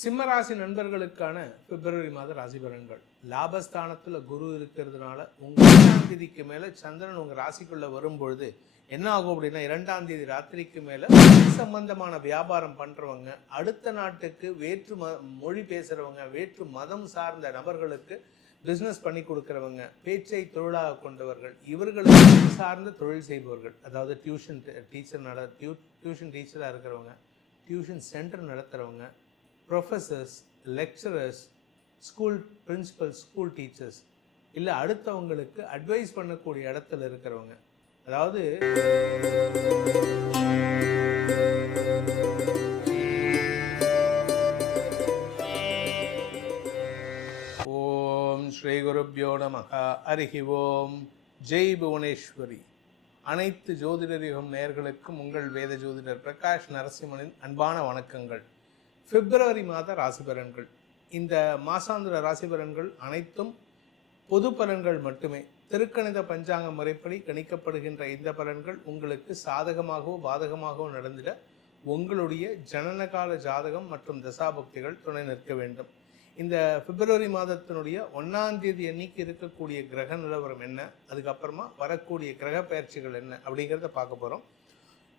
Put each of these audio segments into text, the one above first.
சிம்மராசி நண்பர்களுக்கான பிப்ரவரி மாத ராசி பலன்கள். லாபஸ்தானத்துல குரு இருக்கிறதுனால உங்க 2ஆம் தேதிக்கு மேல சந்திரன் உங்க ராசிக்குள்ள வரும்பொழுது என்ன ஆகும் அப்படின்னா, 2ஆம் தேதி ராத்திரிக்கு மேல சம்பந்தமான வியாபாரம் பண்றவங்க, அடுத்த நாட்டுக்கு வேற்று மொழி பேசுறவங்க, வேற்று மதம் சார்ந்த நபர்களுக்கு பிஸ்னஸ் பண்ணி கொடுக்குறவங்க, பேச்சை தொழிலாக கொண்டவர்கள், இவர்களுக்கு சார்ந்த தொழில் செய்பவர்கள், அதாவது டியூஷன் டீச்சராக இருக்கிறவங்க, டியூஷன் சென்டர் நடத்துகிறவங்க, professors, lecturers, school principal, school teachers, இல்லை அடுத்தவங்களுக்கு அட்வைஸ் பண்ணக்கூடிய இடத்துல இருக்கிறவங்க, அதாவது ஓம் ஸ்ரீ குருப்யோ நமஹ. ஹரிஹி ஓம். ஜெய் புவனேஸ்வரி. அனைத்து ஜோதிடரிகம் நேயர்களுக்கும் உங்கள் வேத ஜோதிடர் பிரகாஷ் நரசிம்மனின் அன்பான வணக்கங்கள். பிப்ரவரி மாத ராசி பலன்கள். இந்த மாசாந்திர ராசி பலன்கள் அனைத்தும் பொது பலன்கள் மட்டுமே. திருக்கணித பஞ்சாங்க முறைப்படி கணிக்கப்படுகின்ற இந்த பலன்கள் உங்களுக்கு சாதகமாகவோ பாதகமாகவோ நடந்திட உங்களுடைய ஜனனகால ஜாதகம் மற்றும் தசாபக்திகள் துணை நிற்க வேண்டும். இந்த பிப்ரவரி மாதத்தினுடைய 1ஆம் தேதி அன்னைக்கு இருக்கக்கூடிய கிரக நிலவரம் என்ன, அதுக்கப்புறமா வரக்கூடிய கிரக பயிற்சிகள் என்ன அப்படிங்கிறத பார்க்க போகிறோம்.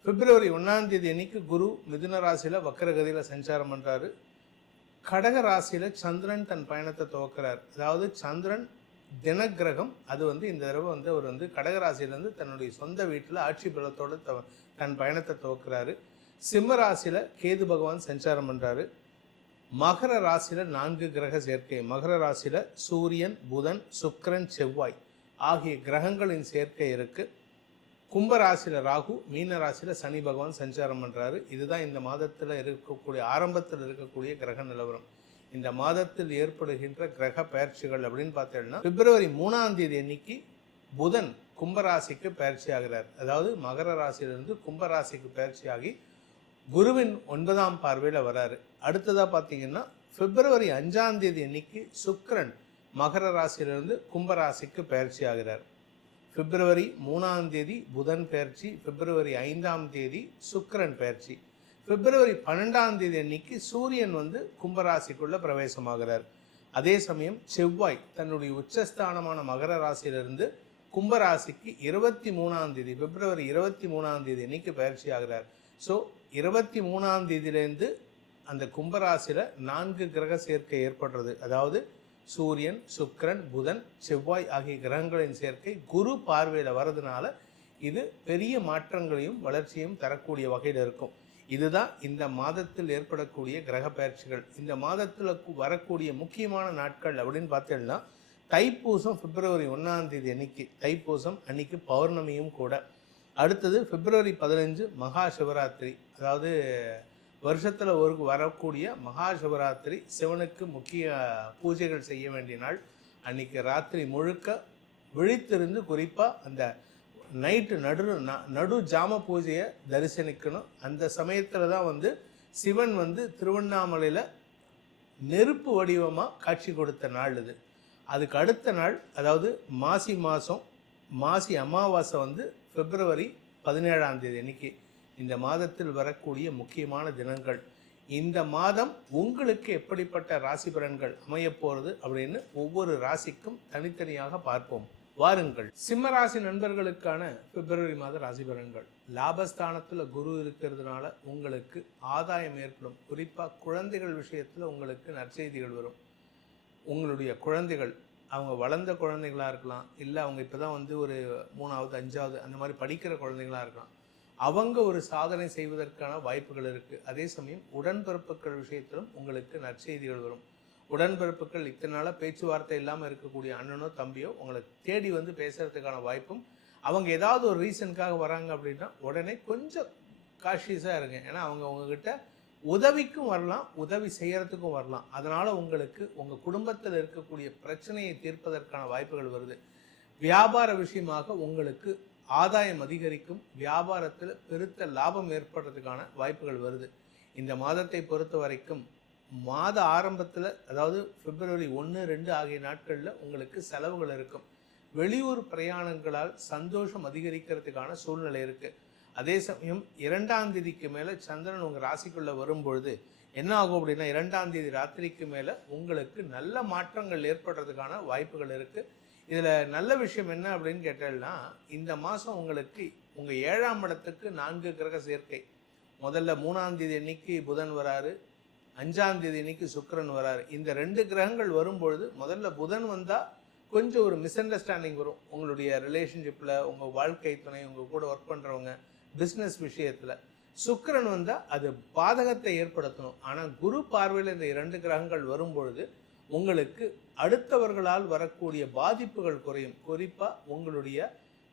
பிப்ரவரி 1ஆம் தேதி அன்னைக்கு குரு மிதுன ராசியில் வக்கரகதியில் சஞ்சாரம் பண்ணுறாரு. கடக ராசியில் சந்திரன் தன் பயணத்தை துவக்கிறார். அதாவது சந்திரன் தினக்கிரகம். அது இந்த தடவை அவர் கடகராசியிலேருந்து தன்னுடைய சொந்த வீட்டில் ஆட்சி பலத்தோடு தன் பயணத்தை துவக்கிறாரு. சிம்ம ராசியில் கேது பகவான் சஞ்சாரம் பண்ணுறாரு. மகர ராசியில் 4 கிரக சேர்க்கை. மகர ராசியில் சூரியன், புதன், சுக்கிரன், செவ்வாய் ஆகிய கிரகங்களின் சேர்க்கை இருக்குது. கும்பராசியில் ராகு, மீன ராசியில் சனி பகவான் சஞ்சாரம் பண்ணுறாரு. இதுதான் இந்த மாதத்தில் இருக்கக்கூடிய ஆரம்பத்தில் இருக்கக்கூடிய கிரக நிலவரம். இந்த மாதத்தில் ஏற்படுகின்ற கிரக பயிற்சிகள் அப்படின்னு பார்த்தீங்கன்னா, பிப்ரவரி 3ஆம் தேதி அன்னைக்கு புதன் கும்பராசிக்கு பயிற்சி ஆகிறார். அதாவது மகர ராசியிலிருந்து கும்பராசிக்கு பயிற்சியாகி குருவின் 9ஆம் பார்வையில் வராரு. அடுத்ததாக பார்த்தீங்கன்னா, பிப்ரவரி 5ஆம் தேதி அன்னைக்கு சுக்கிரன் மகர ராசியிலிருந்து கும்பராசிக்கு பயிற்சி ஆகிறார். பிப்ரவரி 3ஆம் தேதி புதன் பயிற்சி, பிப்ரவரி 5ஆம் தேதி சுக்கிரன் பயிற்சி, பிப்ரவரி 12ஆம் தேதி அன்னைக்கு சூரியன் கும்பராசிக்குள்ள பிரவேசமாகிறார். அதே சமயம் செவ்வாய் தன்னுடைய உச்சஸ்தானமான மகர ராசியிலிருந்து கும்பராசிக்கு 23ஆம் தேதி, பிப்ரவரி 23ஆம் தேதி அன்னைக்கு பயிற்சி ஆகிறார். ஸோ 23ஆம் தேதியிலேருந்து அந்த கும்பராசியில் 4 கிரக சேர்க்கை ஏற்படுறது. அதாவது சூரியன், சுக்கிரன், புதன், செவ்வாய் ஆகிய கிரகங்களின் சேர்க்கை குரு பார்வையில் வர்றதுனால இது பெரிய மாற்றங்களையும் வளர்ச்சியும் தரக்கூடிய வகையில் இருக்கும். இதுதான் இந்த மாதத்தில் ஏற்படக்கூடிய கிரக பயிற்சிகள். இந்த மாதத்தில் வரக்கூடிய முக்கியமான நாட்கள் அப்படின்னு பார்த்தீங்கன்னா, தைப்பூசம் பிப்ரவரி 1ஆம் தேதி அன்னைக்கு, தைப்பூசம் அன்னைக்கு பௌர்ணமியும் கூட. அடுத்தது பிப்ரவரி 15 மகா சிவராத்திரி. அதாவது வருஷத்தில் வரக்கூடிய மகா சிவராத்திரி, சிவனுக்கு முக்கிய பூஜைகள் செய்ய வேண்டிய நாள். அன்னைக்கு ராத்திரி முழுக்க விழித்திருந்து, குறிப்பாக அந்த நைட்டு நடு ஜாம பூஜையை தரிசனிக்கணும். அந்த சமயத்தில் தான் சிவன் திருவண்ணாமலையில் நெருப்பு வடிவமாக காட்சி கொடுத்த நாள் இது. அதுக்கு அடுத்த நாள், அதாவது மாசி மாதம் மாசி அமாவாசை பிப்ரவரி 17ஆம் தேதி அன்னைக்கு. இந்த மாதத்தில் வரக்கூடிய முக்கியமான தினங்கள். இந்த மாதம் உங்களுக்கு எப்படிப்பட்ட ராசி பலன்கள் அமைய போகிறது அப்படின்னு ஒவ்வொரு ராசிக்கும் தனித்தனியாக பார்ப்போம். வாருங்கள். சிம்ம ராசி நண்பர்களுக்கான பிப்ரவரி மாத ராசி பலன்கள். லாபஸ்தானத்தில் குரு இருக்கிறதுனால உங்களுக்கு ஆதாயம் ஏற்படும். குறிப்பாக குழந்தைகள் விஷயத்தில் உங்களுக்கு நற்செய்திகள் வரும். உங்களுடைய குழந்தைகள், அவங்க வளர்ந்த குழந்தைகளாக இருக்கலாம், இல்லை அவங்க இப்போ தான் ஒரு 3ஆவது 5ஆவது அந்த மாதிரி படிக்கிற குழந்தைகளாக இருக்கலாம். அவங்க ஒரு சாதனை செய்வதற்கான வாய்ப்புகள் இருக்குது. அதே சமயம் உடன்பிறப்புகள் விஷயத்திலும் உங்களுக்கு நற்செய்திகள் வரும். உடன்பிறப்புகள் இத்தனை நாளாக பேச்சுவார்த்தை இல்லாமல் இருக்கக்கூடிய அண்ணனோ தம்பியோ உங்களை தேடி பேசுகிறதுக்கான வாய்ப்பும், அவங்க ஏதாவது ஒரு ரீசனுக்காக வராங்க அப்படின்னா உடனே கொஞ்சம் காஷியஸாக இருங்க. ஏன்னா அவங்க உங்ககிட்ட உதவிக்கும் வரலாம், உதவி செய்கிறதுக்கும் வரலாம். அதனால் உங்களுக்கு உங்கள் குடும்பத்தில் இருக்கக்கூடிய பிரச்சனையை தீர்ப்பதற்கான வாய்ப்புகள் வருது. வியாபார விஷயமாக உங்களுக்கு ஆதாயம் அதிகரிக்கும். வியாபாரத்தில் பெருத்த லாபம் ஏற்படுறதுக்கான வாய்ப்புகள் வருது. இந்த மாதத்தை பொறுத்த வரைக்கும் மாத ஆரம்பத்தில், அதாவது பிப்ரவரி 1, 2 ஆகிய நாட்களில் உங்களுக்கு செலவுகள் இருக்கும். வெளியூர் பிரயாணங்களால் சந்தோஷம் அதிகரிக்கிறதுக்கான சூழ்நிலை இருக்குது. அதே சமயம் 2ஆம் தேதிக்கு மேலே சந்திரன் உங்கள் ராசிக்குள்ளே வரும்பொழுது என்ன ஆகும் அப்படின்னா 2ஆம் தேதி ராத்திரிக்கு மேலே உங்களுக்கு நல்ல மாற்றங்கள் ஏற்படுறதுக்கான வாய்ப்புகள் இருக்குது. இதில் நல்ல விஷயம் என்ன அப்படின்னு கேட்டேன்னா, இந்த மாதம் உங்களுக்கு உங்கள் 7ஆம் இடத்துக்கு 4 கிரக சேர்க்கை. முதல்ல 3ஆம் தேதி அன்னைக்கு புதன் வராரு, 5ஆம் தேதி அன்னைக்கு சுக்கிரன் வராரு. இந்த 2 கிரகங்கள் வரும்பொழுது முதல்ல புதன் வந்தால் கொஞ்சம் ஒரு மிஸ் அண்டர்ஸ்டாண்டிங் வரும் உங்களுடைய ரிலேஷன்ஷிப்பில், உங்கள் வாழ்க்கை துணை, உங்கள் கூட ஒர்க் பண்ணுறவங்க, பிஸ்னஸ் விஷயத்தில். சுக்கிரன் வந்தால் அது பாதகத்தை ஏற்படுத்தணும். ஆனால் குரு பார்வையில் இந்த 2 கிரகங்கள் வரும்பொழுது உங்களுக்கு அடுத்தவர்களால் வரக்கூடிய பாதிப்புகள் குறையும். குறிப்பாக உங்களுடைய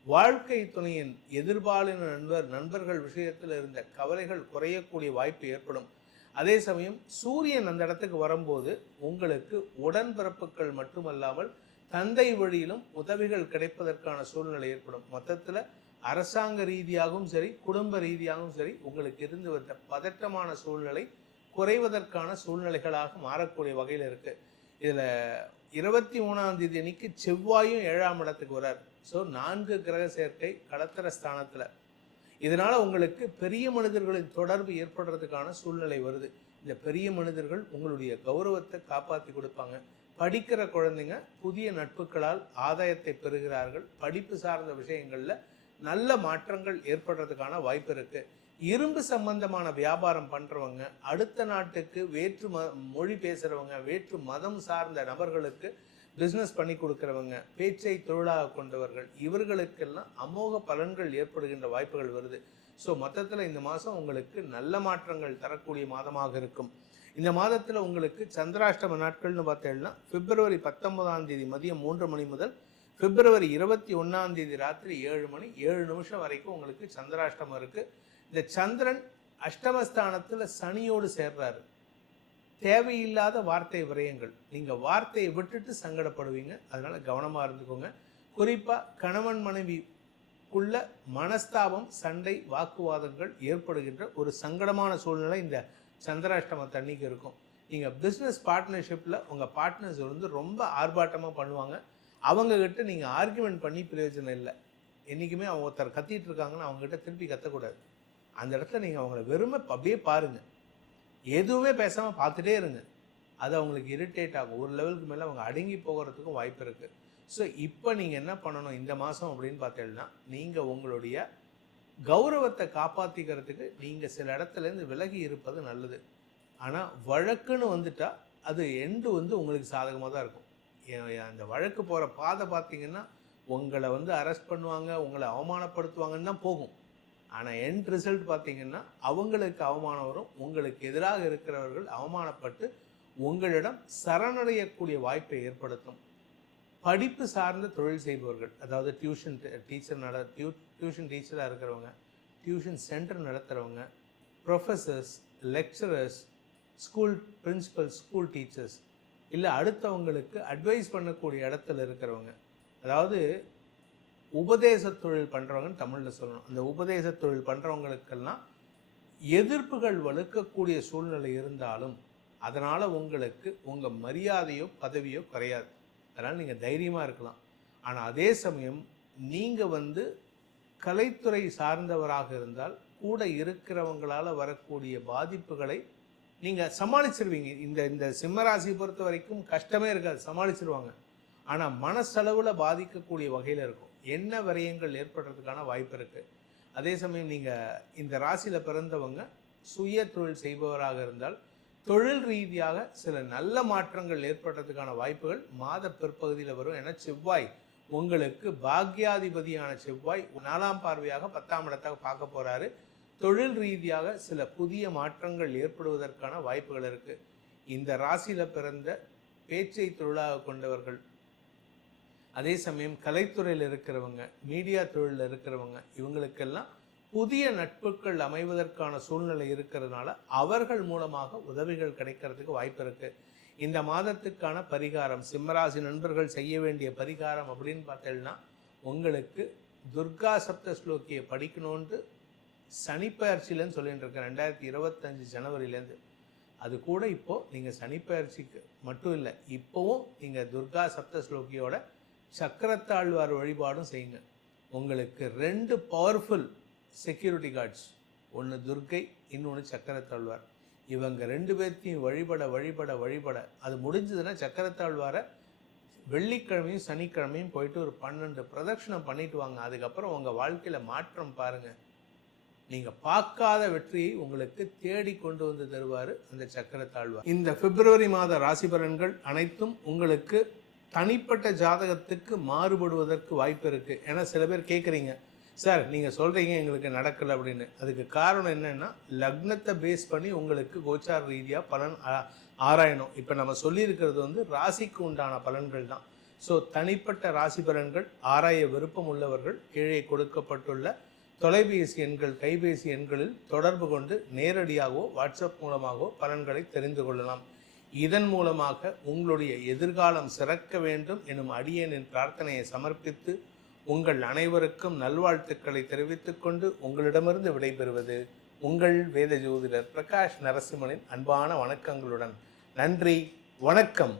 வாழ்க்கை துணையின் எதிர்பாலின நண்பர்கள் விஷயத்தில் இருந்த கவலைகள் குறையக்கூடிய வாய்ப்பு ஏற்படும். அதே சமயம் சூரியன் அந்த இடத்துக்கு வரும்போது உங்களுக்கு உடன்பிறப்புகள் மட்டுமல்லாமல் தந்தை வழியிலும் உதவிகள் கிடைப்பதற்கான சூழ்நிலை ஏற்படும். மொத்தத்தில் அரசாங்க ரீதியாகவும் சரி, குடும்ப ரீதியாகவும் சரி, உங்களுக்கு இருந்து வந்த பதட்டமான சூழ்நிலை குறைவதற்கான சூழ்நிலைகளாக மாறக்கூடிய வகையில் இருக்குது. இதில் 23ஆம் தேதி அன்னைக்கு செவ்வாயும் 7ஆம் இடத்துக்கு வரார். ஸோ 4 கிரக சேர்க்கை களத்திர ஸ்தானத்தில். இதனால் உங்களுக்கு பெரிய மனிதர்களின் தொடர்பு ஏற்படுறதுக்கான சூழ்நிலை வருது. இந்த பெரிய மனிதர்கள் உங்களுடைய கௌரவத்தை காப்பாற்றி கொடுப்பாங்க. படிக்கிற குழந்தைங்க புதிய நட்புகளால் ஆதாயத்தை பெறுகிறார்கள். படிப்பு சார்ந்த விஷயங்களில் நல்ல மாற்றங்கள் ஏற்படுறதுக்கான வாய்ப்பு இருக்குது. இரும்பு சம்பந்தமான வியாபாரம் பண்ணுறவங்க, அடுத்த நாட்டுக்கு வேற்று மொழி பேசுகிறவங்க, வேற்று மதம் சார்ந்த நபர்களுக்கு பிஸ்னஸ் பண்ணி கொடுக்குறவங்க, பேச்சை தொழிலாக கொண்டவர்கள், இவர்களுக்கெல்லாம் அமோக பலன்கள் ஏற்படுகின்ற வாய்ப்புகள் வருது. ஸோ மொத்தத்தில் இந்த மாதம் உங்களுக்கு நல்ல மாற்றங்கள் தரக்கூடிய மாதமாக இருக்கும். இந்த மாதத்தில் உங்களுக்கு சந்திராஷ்டம நாட்கள்னு பார்த்தீங்கன்னா பிப்ரவரி 19ஆம் தேதி மதியம் 3 மணி முதல் பிப்ரவரி 21ஆம் தேதி ராத்திரி 7 மணி 7 நிமிஷம் வரைக்கும் உங்களுக்கு சந்திராஷ்டமம் இருக்குது. இந்த சந்திரன் அஷ்டமஸ்தானத்தில் சனியோடு சேர்றாரு. தேவையில்லாத வார்த்தை விரயங்கள், நீங்கள் வார்த்தையை விட்டுட்டு சங்கடப்படுவீங்க. அதனால் கவனமாக இருந்துக்கோங்க. குறிப்பாக கணவன் மனைவிக்குள்ள மனஸ்தாபம், சண்டை, வாக்குவாதங்கள் ஏற்படுகின்ற ஒரு சங்கடமான சூழ்நிலை இந்த சந்திராஷ்டம தண்ணிக்கு இருக்கும். நீங்கள் பிஸ்னஸ் பார்ட்னர்ஷிப்பில் உங்கள் பார்ட்னர்ஸ் வந்து ரொம்ப ஆர்ப்பாட்டமாக பண்ணுவாங்க. அவங்கக்கிட்ட நீங்கள் ஆர்கியூமெண்ட் பண்ணி பிரயோஜனம் இல்லை. என்றைக்குமே அவங்க ஒருத்தர் கத்திட்டு இருக்காங்கன்னா அவங்ககிட்ட திருப்பி கத்தக்கூடாது. அந்த இடத்துல நீங்கள் அவங்கள வெறுமை அப்படியே பாருங்கள், எதுவுமே பேசாமல் பார்த்துட்டே இருங்க. அது அவங்களுக்கு இரிட்டேட் ஆகும். ஒரு லெவலுக்கு மேலே அவங்க அடங்கி போகிறதுக்கும் வாய்ப்பு இருக்குது. ஸோ இப்போ நீங்கள் என்ன பண்ணணும் இந்த மாதம் அப்படின்னு பார்த்தீங்கன்னா, நீங்கள் உங்களுடைய கௌரவத்தை காப்பாற்றிக்கிறதுக்கு நீங்கள் சில இடத்துலேருந்து விலகி இருப்பது நல்லது. ஆனால் வழக்குன்னு வந்துட்டால் அது எண்டு வந்து உங்களுக்கு சாதகமாக தான் இருக்கும். அந்த வழக்கு போகிற பாதை பார்த்தீங்கன்னா உங்களை வந்து அரெஸ்ட் பண்ணுவாங்க, உங்களை அவமானப்படுத்துவாங்கன்னு தான் போகும். ஆனால் எண்ட் ரிசல்ட் பார்த்தீங்கன்னா அவங்களுக்கு அவமானம் வரும். உங்களுக்கு எதிராக இருக்கிறவர்கள் அவமானப்பட்டு உங்களிடம் சரணடையக்கூடிய வாய்ப்பை ஏற்படுத்தும். படிப்பு சார்ந்த தொழில் செய்பவர்கள், அதாவது டியூஷன் டீச்சராக இருக்கிறவங்க, டியூஷன் சென்டர் நடத்துகிறவங்க, professors, lecturers, school principal, school teachers, இல்லை அடுத்தவங்களுக்கு அட்வைஸ் பண்ணக்கூடிய இடத்துல இருக்கிறவங்க, அதாவது உபதேச தொழில் பண்ணுறவங்கன்னு தமிழில் சொல்லணும். அந்த உபதேச தொழில் பண்ணுறவங்களுக்கெல்லாம் எதிர்ப்புகள் வலுக்கக்கூடிய சூழ்நிலை இருந்தாலும் அதனால் உங்களுக்கு உங்கள் மரியாதையோ பதவியோ குறையாது. அதனால் நீங்கள் தைரியமாக இருக்கலாம். ஆனால் அதே சமயம் நீங்கள் வந்து கலைத்துறை சார்ந்தவராக இருந்தால் கூட இருக்கிறவங்களால் வரக்கூடிய பாதிப்புகளை நீங்கள் சமாளிச்சிருவீங்க. இந்த சிம்மராசி பொறுத்த வரைக்கும் கஷ்டமே இருக்காது, சமாளிச்சிருவாங்க. ஆனால் மனசளவில் பாதிக்கக்கூடிய வகையில் இருக்கும். என்ன விரயங்கள் ஏற்படுறதுக்கான வாய்ப்பு இருக்குது. அதே சமயம் நீங்கள் இந்த ராசியில் பிறந்தவங்க சுய தொழில் செய்பவராக இருந்தால் தொழில் ரீதியாக சில நல்ல மாற்றங்கள் ஏற்படுறதுக்கான வாய்ப்புகள் மாத பிற்பகுதியில் வரும். ஏன்னா செவ்வாய் உங்களுக்கு பாக்யாதிபதியான செவ்வாய் 4ஆம் பார்வையாக 10ஆம் இடத்தாக பார்க்க போகிறாரு. தொழில் ரீதியாக சில புதிய மாற்றங்கள் ஏற்படுவதற்கான வாய்ப்புகள் இருக்குது. இந்த ராசியில் பிறந்த பேச்சை தொழிலாக கொண்டவர்கள், அதே சமயம் கலைத்துறையில் இருக்கிறவங்க, மீடியா தொழிலில் இருக்கிறவங்க, இவங்களுக்கெல்லாம் புதிய நட்புகள் அமைவதற்கான சூழ்நிலை இருக்கிறதுனால அவர்கள் மூலமாக உதவிகள் கிடைக்கிறதுக்கு வாய்ப்பு இருக்குது. இந்த மாதத்துக்கான பரிகாரம், சிம்மராசி நண்பர்கள் செய்ய வேண்டிய பரிகாரம் அப்படின்னு பார்த்தீங்கன்னா, உங்களுக்கு துர்கா சப்த ஸ்லோக்கியை படிக்கணுன்ட்டு சனிப்பெயர்ச்சியிலன்னு சொல்லிட்டு இருக்கேன் 2025 ஜனவரியிலேருந்து. அது கூட இப்போது நீங்கள் சனிப்பெயர்ச்சிக்கு மட்டும் இல்லை, இப்போவும் நீங்கள் துர்கா சப்த ஸ்லோக்கியோட சக்கரத்தாழ்வார் வழிபாடும் செய்யுங்க. உங்களுக்கு 2 பவர்ஃபுல் செக்யூரிட்டி கார்ட்ஸ், ஒன்று துர்க்கை, இன்னொன்று சக்கரத்தாழ்வார். இவங்க 2 பேர்த்தையும் வழிபட அது முடிஞ்சதுன்னா சக்கரத்தாழ்வாரை வெள்ளிக்கிழமையும் சனிக்கிழமையும் போயிட்டு ஒரு 12 பிரதட்சணம் பண்ணிட்டு வாங்க. அதுக்கப்புறம் உங்கள் வாழ்க்கையில் மாற்றம் பாருங்கள். நீங்கள் பார்க்காத வெற்றியை உங்களுக்கு தேடி கொண்டு வந்து தருவார் அந்த சக்கரத்தாழ்வார். இந்த பிப்ரவரி மாத ராசி பலன்கள் அனைத்தும் உங்களுக்கு தனிப்பட்ட ஜாதகத்துக்கு மாறுபடுவதற்கு வாய்ப்பு இருக்குது. ஏன்னா சில பேர் கேட்குறீங்க, சார் நீங்கள் சொல்கிறீங்க எங்களுக்கு நடக்கலை அப்படின்னு. அதுக்கு காரணம் என்னென்னா, லக்னத்தை பேஸ் பண்ணி உங்களுக்கு கோச்சார ரீதியாக பலன் ஆராயணும். இப்போ நம்ம சொல்லியிருக்கிறது வந்து ராசிக்கு உண்டான பலன்கள் தான். ஸோ தனிப்பட்ட ராசி பலன்கள் ஆராய விருப்பம் உள்ளவர்கள் கீழே கொடுக்கப்பட்டுள்ள தொலைபேசி எண்கள், கைபேசி எண்களில் தொடர்பு கொண்டு நேரடியாகவோ வாட்ஸ்அப் மூலமாகவோ பலன்களை தெரிந்து கொள்ளலாம். இதன் மூலமாக உங்களுடைய எதிர்காலம் சிறக்க வேண்டும் எனும் அடியேனின் பிரார்த்தனையை சமர்ப்பித்து உங்கள் அனைவருக்கும் நல்வாழ்த்துக்களை தெரிவித்துக் கொண்டு உங்களிடமிருந்து விடைபெறுவது உங்கள் வேத ஜோதிடர் பிரகாஷ் நரசிம்மனின் அன்பான வணக்கங்களுடன். நன்றி, வணக்கம்.